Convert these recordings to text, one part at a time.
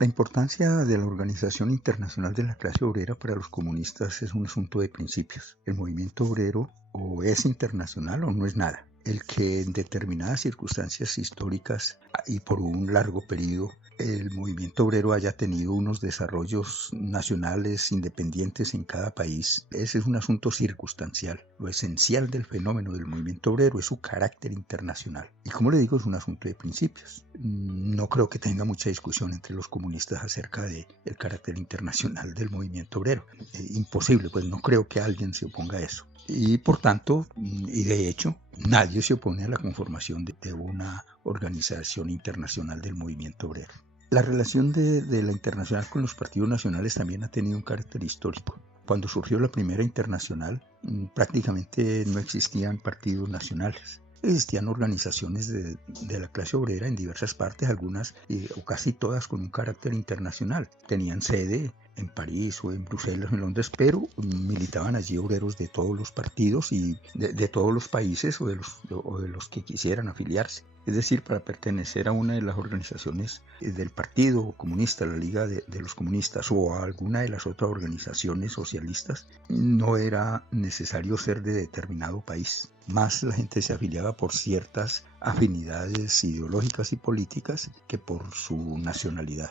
La importancia de la Organización Internacional de la Clase Obrera para los comunistas es un asunto de principios. El movimiento obrero o es internacional o no es nada. El que en determinadas circunstancias históricas y por un largo periodo el movimiento obrero haya tenido unos desarrollos nacionales independientes en cada país, ese es un asunto circunstancial. Lo esencial del fenómeno del movimiento obrero es su carácter internacional. Y como le digo, es un asunto de principios. No creo que tenga mucha discusión entre los comunistas acerca del carácter internacional del movimiento obrero. Imposible, pues no creo que alguien se oponga a eso. Y por tanto, y de hecho, nadie se opone a la conformación de una organización internacional del movimiento obrero. La relación de la internacional con los partidos nacionales también ha tenido un carácter histórico. Cuando surgió la primera internacional, prácticamente no existían partidos nacionales. Existían organizaciones de la clase obrera en diversas partes, algunas o casi todas con un carácter internacional. Tenían sede en París o en Bruselas o en Londres, pero militaban allí obreros de todos los partidos y de todos los países o de los que quisieran afiliarse. Es decir, para pertenecer a una de las organizaciones del Partido Comunista, la Liga de los Comunistas o a alguna de las otras organizaciones socialistas, no era necesario ser de determinado país. Más la gente se afiliaba por ciertas afinidades ideológicas y políticas que por su nacionalidad.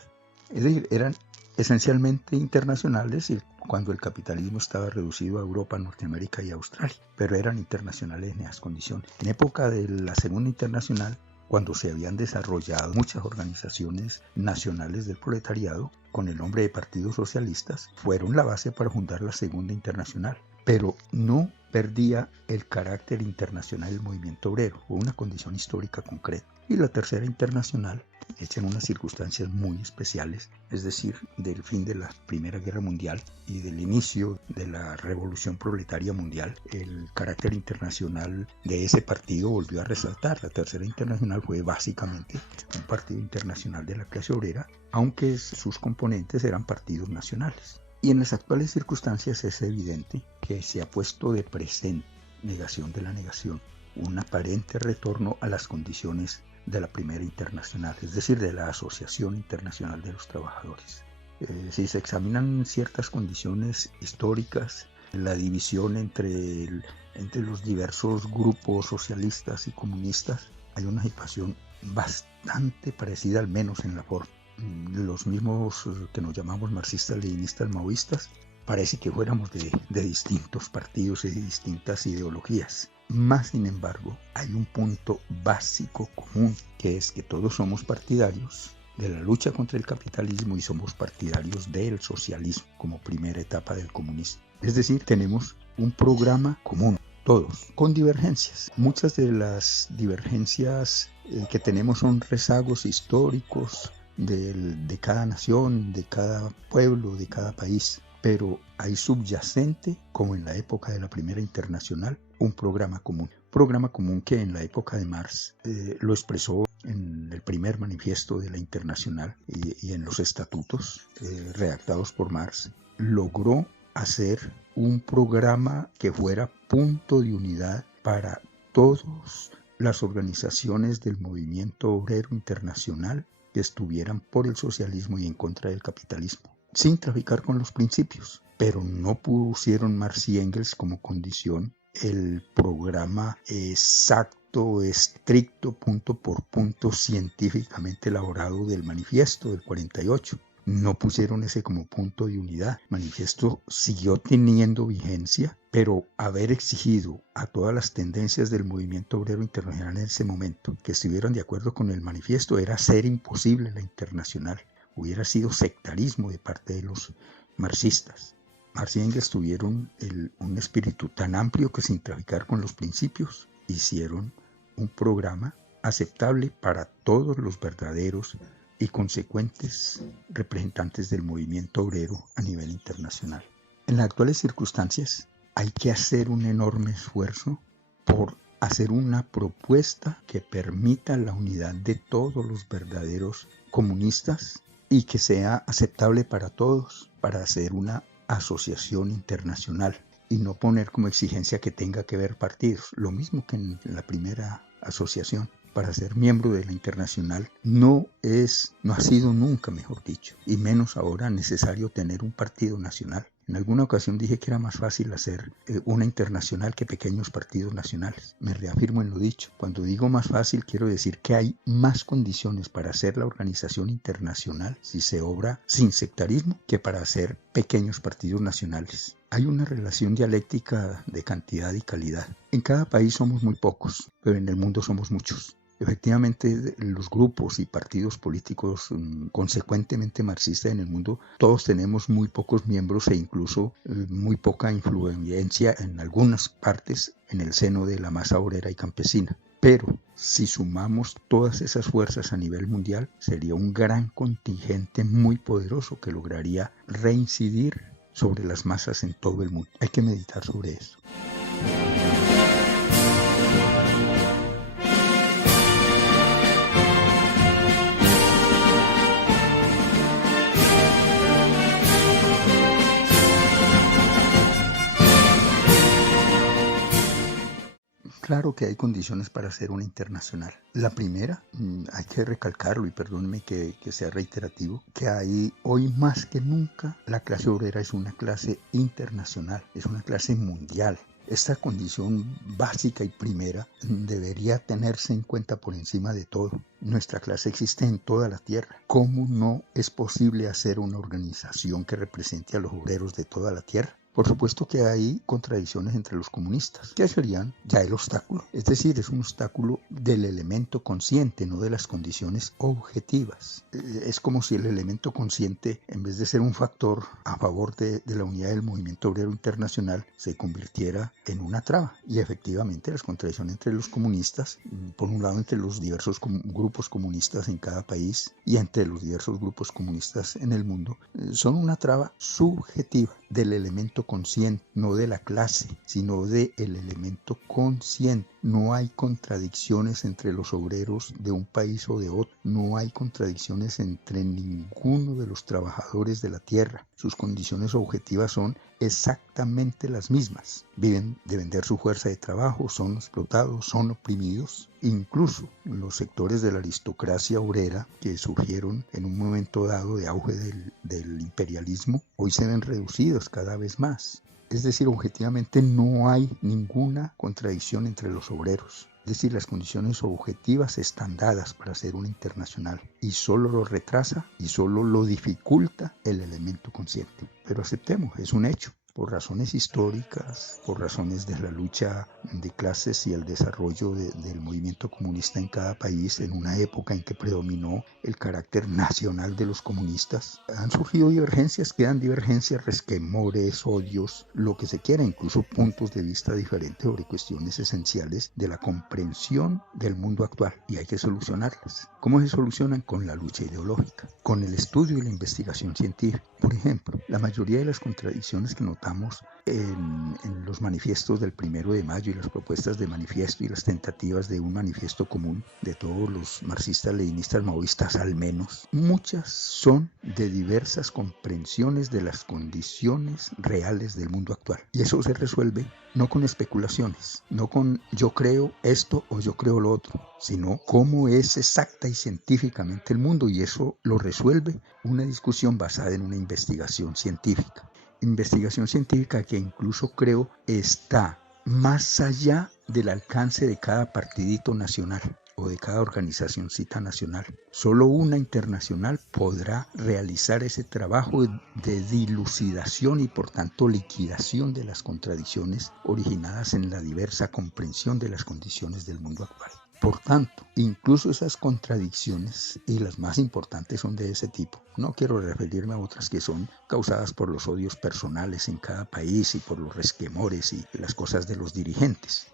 Es decir, eran esencialmente internacionales cuando el capitalismo estaba reducido a Europa, Norteamérica y Australia, pero eran internacionales en esas condiciones. En época de la Segunda Internacional, cuando se habían desarrollado muchas organizaciones nacionales del proletariado, con el nombre de partidos socialistas, fueron la base para fundar la Segunda Internacional. Pero no perdía el carácter internacional del movimiento obrero, fue una condición histórica concreta. Y la Tercera Internacional, hecha en unas circunstancias muy especiales, es decir, del fin de la Primera Guerra Mundial y del inicio de la Revolución Proletaria Mundial, el carácter internacional de ese partido volvió a resaltar. La Tercera Internacional fue básicamente un partido internacional de la clase obrera, aunque sus componentes eran partidos nacionales. Y en las actuales circunstancias es evidente que se ha puesto de presente, negación de la negación, un aparente retorno a las condiciones de la Primera Internacional, es decir, de la Asociación Internacional de los Trabajadores. Si se examinan ciertas condiciones históricas, la división entre los diversos grupos socialistas y comunistas, hay una situación bastante parecida, al menos en la forma. Los mismos que nos llamamos marxistas, leninistas, maoístas, parece que fuéramos de distintos partidos y de distintas ideologías. Más sin embargo, hay un punto básico común, que es que todos somos partidarios de la lucha contra el capitalismo y somos partidarios del socialismo como primera etapa del comunismo. Es decir, tenemos un programa común, todos, con divergencias. Muchas de las divergencias que tenemos son rezagos históricos de cada nación, de cada pueblo, de cada país. Pero hay subyacente, como en la época de la Primera Internacional, un programa común. Programa común que en la época de Marx lo expresó en el primer manifiesto de la Internacional y en los estatutos redactados por Marx. Logró hacer un programa que fuera punto de unidad para todas las organizaciones del movimiento obrero internacional que estuvieran por el socialismo y en contra del capitalismo, sin traficar con los principios. Pero no pusieron Marx y Engels como condición el programa exacto, estricto, punto por punto, científicamente elaborado del manifiesto del 48. No pusieron ese como punto de unidad. El manifiesto siguió teniendo vigencia, pero haber exigido a todas las tendencias del movimiento obrero internacional en ese momento que estuvieran de acuerdo con el manifiesto era hacer imposible la internacional. Hubiera sido sectarismo de parte de los marxistas. Marx y Engels tuvieron un espíritu tan amplio que sin traficar con los principios hicieron un programa aceptable para todos los verdaderos y consecuentes representantes del movimiento obrero a nivel internacional. En las actuales circunstancias hay que hacer un enorme esfuerzo por hacer una propuesta que permita la unidad de todos los verdaderos comunistas y que sea aceptable para todos, para hacer una asociación internacional y no poner como exigencia que tenga que ver partidos, lo mismo que en la primera asociación. para ser miembro de la internacional no ha sido nunca, mejor dicho, y menos ahora necesario tener un partido nacional. En alguna ocasión dije que era más fácil hacer una internacional que pequeños partidos nacionales. Me reafirmo en lo dicho. Cuando digo más fácil, quiero decir que hay más condiciones para hacer la organización internacional si se obra sin sectarismo que para hacer pequeños partidos nacionales. Hay una relación dialéctica de cantidad y calidad. En cada país somos muy pocos, pero en el mundo somos muchos. Efectivamente, los grupos y partidos políticos consecuentemente marxistas en el mundo, todos tenemos muy pocos miembros e incluso muy poca influencia en algunas partes en el seno de la masa obrera y campesina. Pero si sumamos todas esas fuerzas a nivel mundial, sería un gran contingente muy poderoso que lograría reincidir sobre las masas en todo el mundo. Hay que meditar sobre eso. Claro que hay condiciones para hacer una internacional. La primera, hay que recalcarlo y perdónenme que sea reiterativo, que hay hoy más que nunca la clase obrera es una clase internacional, es una clase mundial. Esta condición básica y primera debería tenerse en cuenta por encima de todo. Nuestra clase existe en toda la tierra. ¿Cómo no es posible hacer una organización que represente a los obreros de toda la tierra? Por supuesto que hay contradicciones entre los comunistas, que serían ya el obstáculo. Es decir, es un obstáculo del elemento consciente, no de las condiciones objetivas. Es como si el elemento consciente, en vez de ser un factor a favor de la unidad del movimiento obrero internacional, se convirtiera en una traba. Y efectivamente las contradicciones entre los comunistas, por un lado entre los diversos grupos comunistas en cada país y entre los diversos grupos comunistas en el mundo, son una traba subjetiva del elemento consciente, no de la clase, sino del elemento consciente. No hay contradicciones entre los obreros de un país o de otro. No hay contradicciones entre ninguno de los trabajadores de la tierra. Sus condiciones objetivas son exactamente las mismas. Viven de vender su fuerza de trabajo, son explotados, son oprimidos. Incluso los sectores de la aristocracia obrera que surgieron en un momento dado de auge del imperialismo, hoy se ven reducidos cada vez más. Es decir, objetivamente no hay ninguna contradicción entre los obreros. Es decir, las condiciones objetivas están dadas para hacer una internacional y solo lo retrasa y solo lo dificulta el elemento consciente. Pero aceptemos, es un hecho. Por razones históricas, por razones de la lucha de clases y el desarrollo del movimiento comunista en cada país en una época en que predominó el carácter nacional de los comunistas, han surgido divergencias, quedan divergencias, resquemores, odios, lo que se quiera, incluso puntos de vista diferentes sobre cuestiones esenciales de la comprensión del mundo actual y hay que solucionarlas. ¿Cómo se solucionan? Con la lucha ideológica, con el estudio y la investigación científica. Por ejemplo, la mayoría de las contradicciones que notamos en los manifiestos del 1 de mayo y las propuestas de manifiesto y las tentativas de un manifiesto común de todos los marxistas, leninistas, maoístas al menos, muchas son de diversas comprensiones de las condiciones reales del mundo actual. Y eso se resuelve no con especulaciones, no con yo creo esto o yo creo lo otro, sino cómo es exacta y científicamente el mundo, y eso lo resuelve una discusión basada en una investigación científica. Investigación científica que incluso creo está más allá del alcance de cada partidito nacional o de cada organizacióncita nacional. Solo una internacional podrá realizar ese trabajo de dilucidación y por tanto liquidación de las contradicciones originadas en la diversa comprensión de las condiciones del mundo actual. Por tanto, incluso esas contradicciones, y las más importantes son de ese tipo. No quiero referirme a otras que son causadas por los odios personales en cada país y por los resquemores y las cosas de los dirigentes.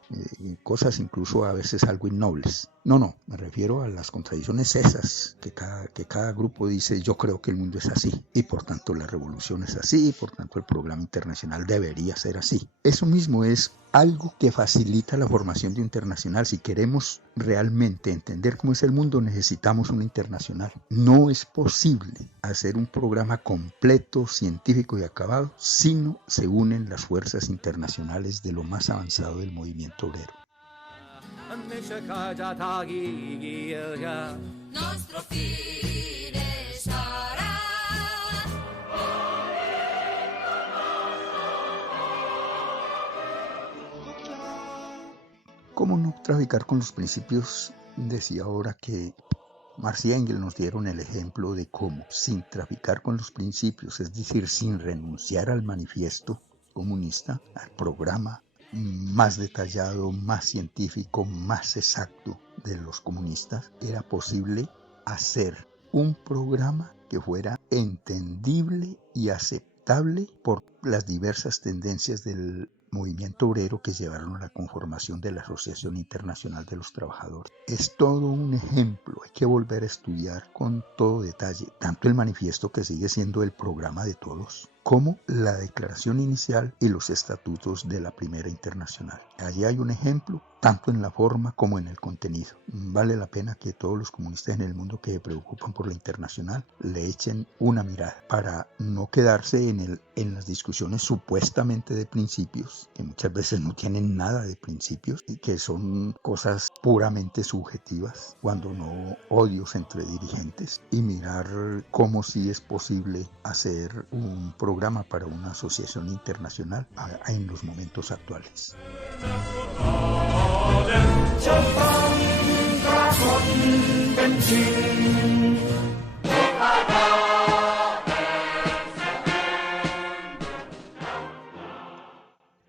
Cosas incluso a veces algo innobles. No, me refiero a las contradicciones esas, que cada grupo dice yo creo que el mundo es así y por tanto la revolución es así y por tanto el programa internacional debería ser así. Eso mismo es algo que facilita la formación de un internacional. Si queremos realmente entender cómo es el mundo, necesitamos una internacional. No es posible hacer un programa completo, científico y acabado si no se unen las fuerzas internacionales de lo más avanzado del movimiento obrero. Nostro fine sarà. ¿Cómo no traficar con los principios? Decía ahora que Marx y Engels nos dieron el ejemplo de cómo, sin traficar con los principios, es decir, sin renunciar al manifiesto comunista, al programa más detallado, más científico, más exacto de los comunistas, era posible hacer un programa que fuera entendible y aceptable por las diversas tendencias del movimiento obrero que llevaron a la conformación de la Asociación Internacional de los Trabajadores. Es todo un ejemplo, hay que volver a estudiar con todo detalle, tanto el manifiesto, que sigue siendo el programa de todos, como la declaración inicial y los estatutos de la Primera Internacional. Allí hay un ejemplo, tanto en la forma como en el contenido. Vale la pena que todos los comunistas en el mundo que se preocupan por la Internacional le echen una mirada para no quedarse en las discusiones supuestamente de principios, que muchas veces no tienen nada de principios y que son cosas puramente subjetivas, cuando no odios entre dirigentes, y mirar cómo sí es posible hacer un programa para una asociación internacional en los momentos actuales.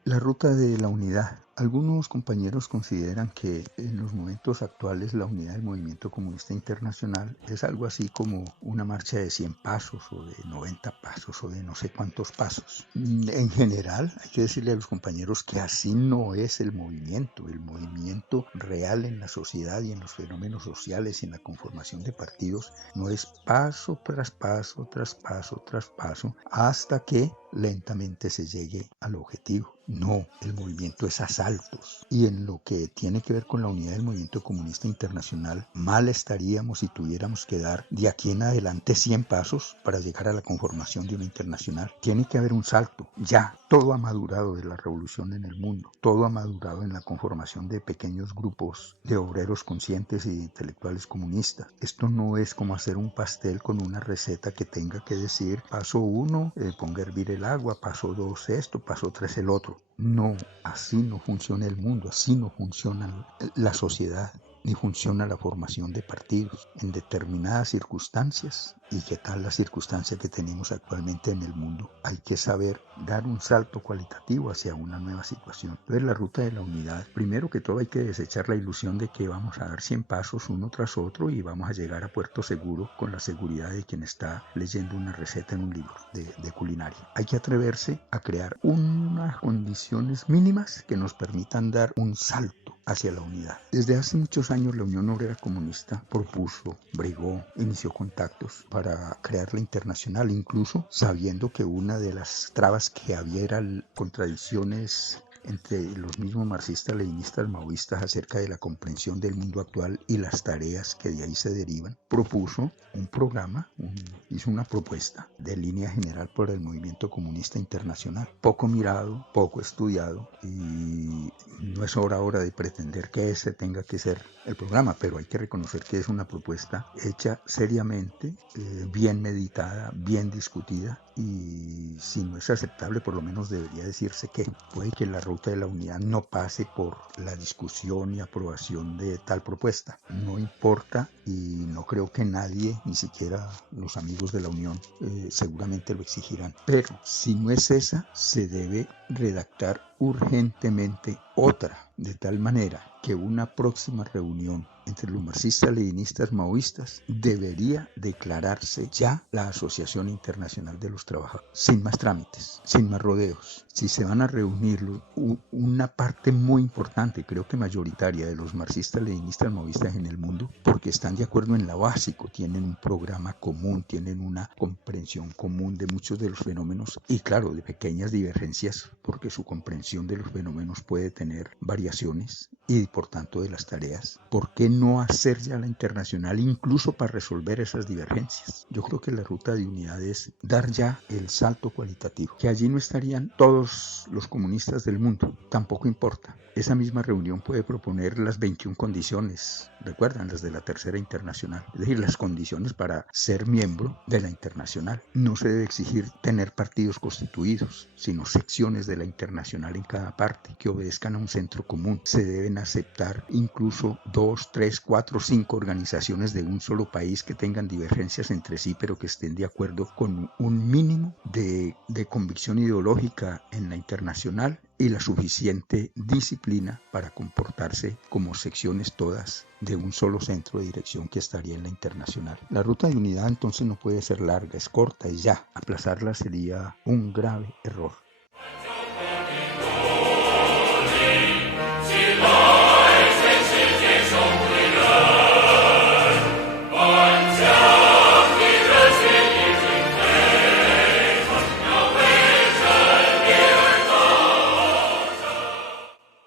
La ruta de la unidad. Algunos compañeros consideran que en los momentos actuales la unidad del movimiento comunista internacional es algo así como una marcha de 100 pasos o de 90 pasos o de no sé cuántos pasos. En general, hay que decirle a los compañeros que así no es el movimiento. El movimiento real en la sociedad y en los fenómenos sociales y en la conformación de partidos no es paso tras paso, tras paso, tras paso, hasta que lentamente se llegue al objetivo. No, el movimiento es a saltos. Y en lo que tiene que ver con la unidad del movimiento comunista internacional, mal estaríamos si tuviéramos que dar de aquí en adelante 100 pasos para llegar a la conformación de una internacional. Tiene que haber un salto. Ya, todo ha madurado de la revolución en el mundo. Todo ha madurado en la conformación de pequeños grupos de obreros conscientes y de intelectuales comunistas. Esto no es como hacer un pastel con una receta que tenga que decir paso 1, ponga a hervir el agua, paso 2 esto, paso 3 el otro. No, así no funciona el mundo, así no funciona la sociedad, ni funciona la formación de partidos. En determinadas circunstancias, y qué tal la circunstancia que tenemos actualmente en el mundo, hay que saber dar un salto cualitativo hacia una nueva situación. Entonces, la ruta de la unidad, primero que todo hay que desechar la ilusión de que vamos a dar 100 pasos uno tras otro y vamos a llegar a puerto seguro con la seguridad de quien está leyendo una receta en un libro de culinaria. Hay que atreverse a crear unas condiciones mínimas que nos permitan dar un salto hacia la unidad. Desde hace muchos años la Unión Obrera Comunista propuso, brigó, inició contactos para crear la internacional, incluso sabiendo que una de las trabas que había eran contradicciones entre los mismos marxistas, leninistas, maoístas acerca de la comprensión del mundo actual y las tareas que de ahí se derivan. Propuso un programa, hizo una propuesta de línea general para el movimiento comunista internacional, poco mirado, poco estudiado, y no es hora de pretender que ese tenga que ser el programa, pero hay que reconocer que es una propuesta hecha seriamente, bien meditada, bien discutida, y si no es aceptable, por lo menos debería decirse que puede que la ruta de la unidad no pase por la discusión y aprobación de tal propuesta. No importa, y no creo que nadie, ni siquiera los amigos de la Unión, seguramente lo exigirán. Pero si no es esa, se debe redactar urgentemente otra, de tal manera que una próxima reunión entre los marxistas, leninistas, maoístas debería declararse ya la Asociación Internacional de los Trabajadores, sin más trámites, sin más rodeos. Si se van a reunir una parte muy importante, creo que mayoritaria, de los marxistas, leninistas, maoístas en el mundo, porque están de acuerdo en lo básico, tienen un programa común, tienen una comprensión común de muchos de los fenómenos y claro, de pequeñas divergencias, porque su comprensión de los fenómenos puede tener variaciones y por tanto de las tareas. ¿Por qué no hacer ya la internacional incluso para resolver esas divergencias? Yo creo que la ruta de unidad es dar ya el salto cualitativo, que allí no estarían todos los comunistas del mundo, tampoco importa. Esa misma reunión puede proponer las 21 condiciones, recuerdan, las de la Tercera Internacional, es decir, las condiciones para ser miembro de la Internacional. No se debe exigir tener partidos constituidos, sino secciones de la Internacional en cada parte que obedezcan a un centro común. Se deben aceptar incluso 2, 3, 4, 5 organizaciones de un solo país que tengan divergencias entre sí, pero que estén de acuerdo con un mínimo de convicción ideológica en la Internacional y la suficiente disciplina para comportarse como secciones todas de un solo centro de dirección que estaría en la Internacional. La ruta de unidad entonces no puede ser larga, es corta y ya. Aplazarla sería un grave error.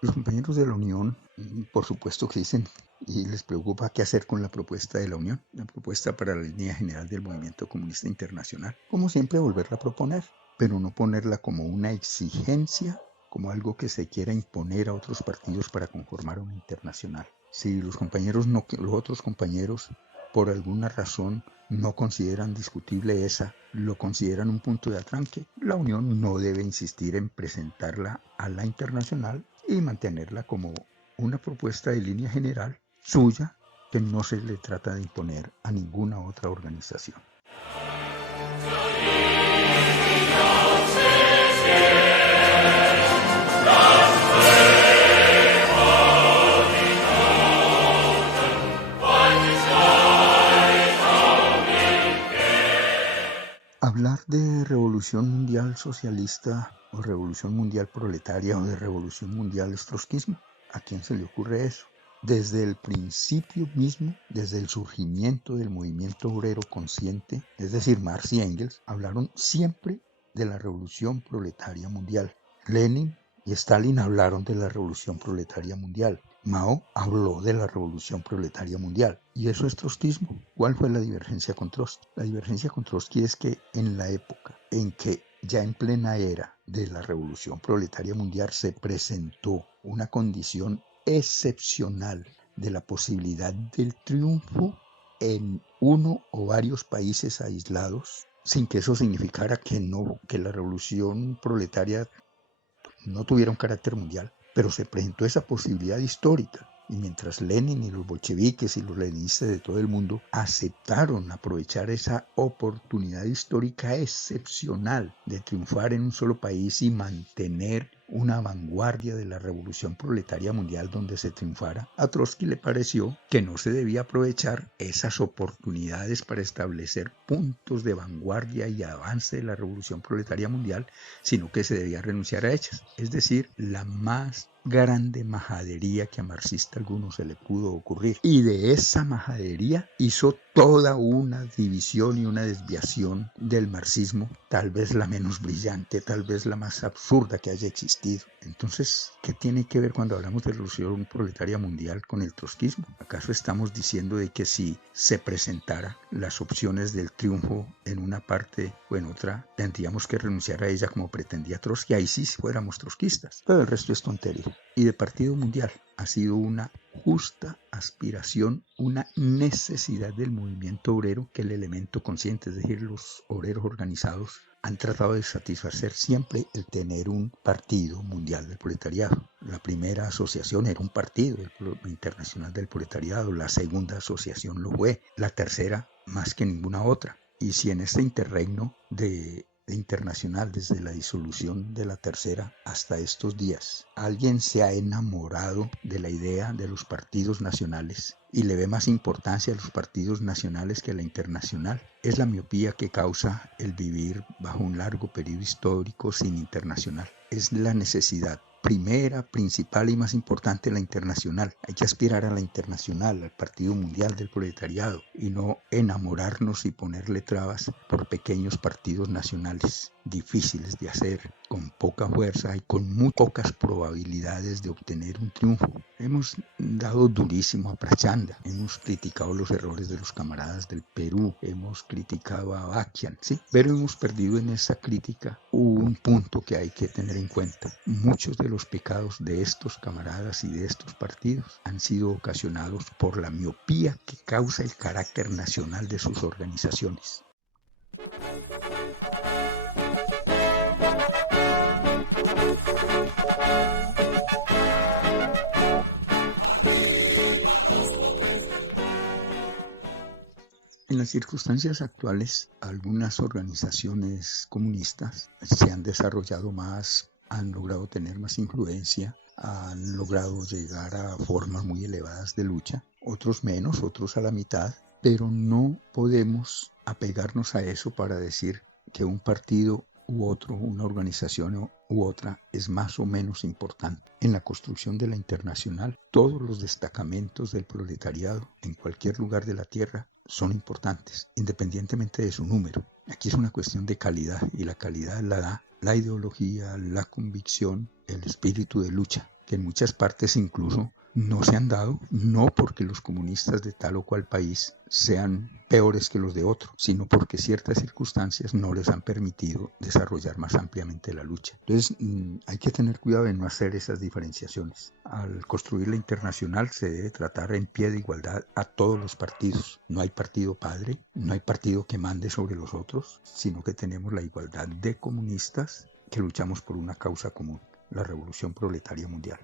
Los compañeros de la Unión, por supuesto que dicen y les preocupa qué hacer con la propuesta de la Unión, la propuesta para la línea general del Movimiento Comunista Internacional. Como siempre, volverla a proponer, pero no ponerla como una exigencia, como algo que se quiera imponer a otros partidos para conformar una internacional. Si los otros compañeros, por alguna razón, no consideran discutible esa, lo consideran un punto de atranque, la Unión no debe insistir en presentarla a la internacional y mantenerla como una propuesta de línea general suya que no se le trata de imponer a ninguna otra organización. Hablar de revolución mundial socialista o revolución mundial proletaria o de revolución mundial es trotskismo. ¿A quién se le ocurre eso? Desde el principio mismo, desde el surgimiento del movimiento obrero consciente, es decir, Marx y Engels, hablaron siempre de la revolución proletaria mundial. Lenin y Stalin hablaron de la revolución proletaria mundial. Mao habló de la revolución proletaria mundial. ¿Y eso es trotskismo? ¿Cuál fue la divergencia con Trotsky? La divergencia con Trotsky es que en la época en que ya en plena era de la revolución proletaria mundial se presentó una condición excepcional de la posibilidad del triunfo en uno o varios países aislados, sin que eso significara que la revolución proletaria no tuviera un carácter mundial, pero se presentó esa posibilidad histórica. Y mientras Lenin y los bolcheviques y los leninistas de todo el mundo aceptaron aprovechar esa oportunidad histórica excepcional de triunfar en un solo país y mantener una vanguardia de la revolución proletaria mundial donde se triunfara, a Trotsky le pareció que no se debía aprovechar esas oportunidades para establecer puntos de vanguardia y avance de la revolución proletaria mundial, sino que se debía renunciar a ellas. Es decir, la más grande majadería que a marxista alguno se le pudo ocurrir. Y de esa majadería hizo toda una división y una desviación del marxismo, tal vez la menos brillante, tal vez la más absurda que haya existido. Entonces, ¿qué tiene que ver cuando hablamos de revolución proletaria mundial con el trotskismo? ¿Acaso estamos diciendo de que si se presentara las opciones del triunfo en una parte o en otra, tendríamos que renunciar a ella como pretendía Trotsky? Ahí sí fuéramos trotskistas. Todo el resto es tontería. Y de partido mundial ha sido una justa aspiración, una necesidad del movimiento obrero que el elemento consciente, es decir, los obreros organizados, han tratado de satisfacer siempre el tener un partido mundial del proletariado. La primera asociación era un partido, el Internacional del Proletariado, la segunda asociación lo fue, la tercera más que ninguna otra. Y si en este interregno de internacional, desde la disolución de la tercera hasta estos días, alguien se ha enamorado de la idea de los partidos nacionales y le ve más importancia a los partidos nacionales que a la internacional, es la miopía que causa el vivir bajo un largo periodo histórico sin internacional. Es la necesidad primera, principal y más importante, la internacional. Hay que aspirar a la internacional, al Partido Mundial del Proletariado, y no enamorarnos y ponerle trabas por pequeños partidos nacionales. difíciles de hacer, con poca fuerza y con muy pocas probabilidades de obtener un triunfo. Hemos dado durísimo a Prachanda, hemos criticado los errores de los camaradas del Perú, hemos criticado a Bakian, ¿sí? Pero hemos perdido en esa crítica un punto que hay que tener en cuenta. Muchos de los pecados de estos camaradas y de estos partidos han sido ocasionados por la miopía que causa el carácter nacional de sus organizaciones. En las circunstancias actuales, algunas organizaciones comunistas se han desarrollado más, han logrado tener más influencia, han logrado llegar a formas muy elevadas de lucha, otros menos, otros a la mitad, pero no podemos apegarnos a eso para decir que un partido u otro, una organización u otra es más o menos importante. En la construcción de la internacional, todos los destacamentos del proletariado en cualquier lugar de la tierra son importantes, independientemente de su número. Aquí es una cuestión de calidad, y la calidad la da la ideología, la convicción, el espíritu de lucha, que en muchas partes incluso no se han dado, no porque los comunistas de tal o cual país sean peores que los de otro, sino porque ciertas circunstancias no les han permitido desarrollar más ampliamente la lucha. Entonces hay que tener cuidado de no hacer esas diferenciaciones. Al construir la internacional se debe tratar en pie de igualdad a todos los partidos. No hay partido padre, no hay partido que mande sobre los otros, sino que tenemos la igualdad de comunistas que luchamos por una causa común, la revolución proletaria mundial.